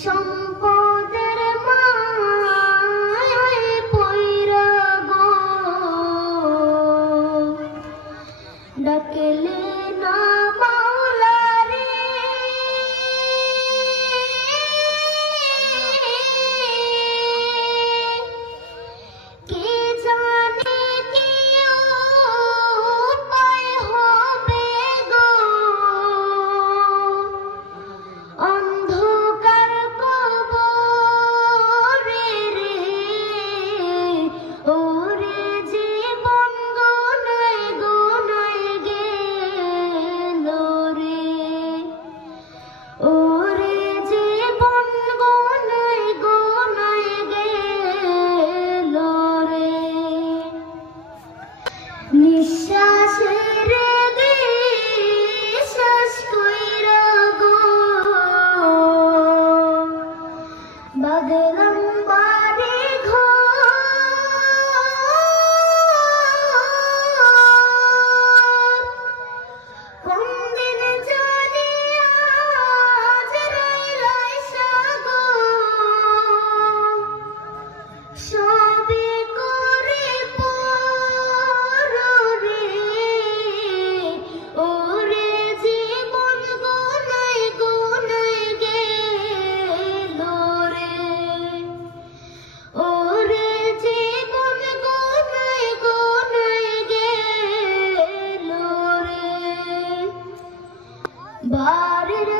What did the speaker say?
সম্পদের মায়ায় পইরা গো ডাকলে না মাওলা রে কে জানে কি উপায় হবে গো অন্ধকার কবরে রে ওরে জীবন গোনায় গোনায় গেল রে ওরে জীবন গোনায় গোনায় গেল রে নিঃশ্বাসের বিশ্বাস কইরা গো বাদলাম বাড়ি ঘর কোন দিন জানি আজ রাইলাইসা গো সবে করে পর রে ওরে জীবন গোনায় গোনায় গেল রে ওরে জীবন গোনায় গোনায় গেল রে বাড়ির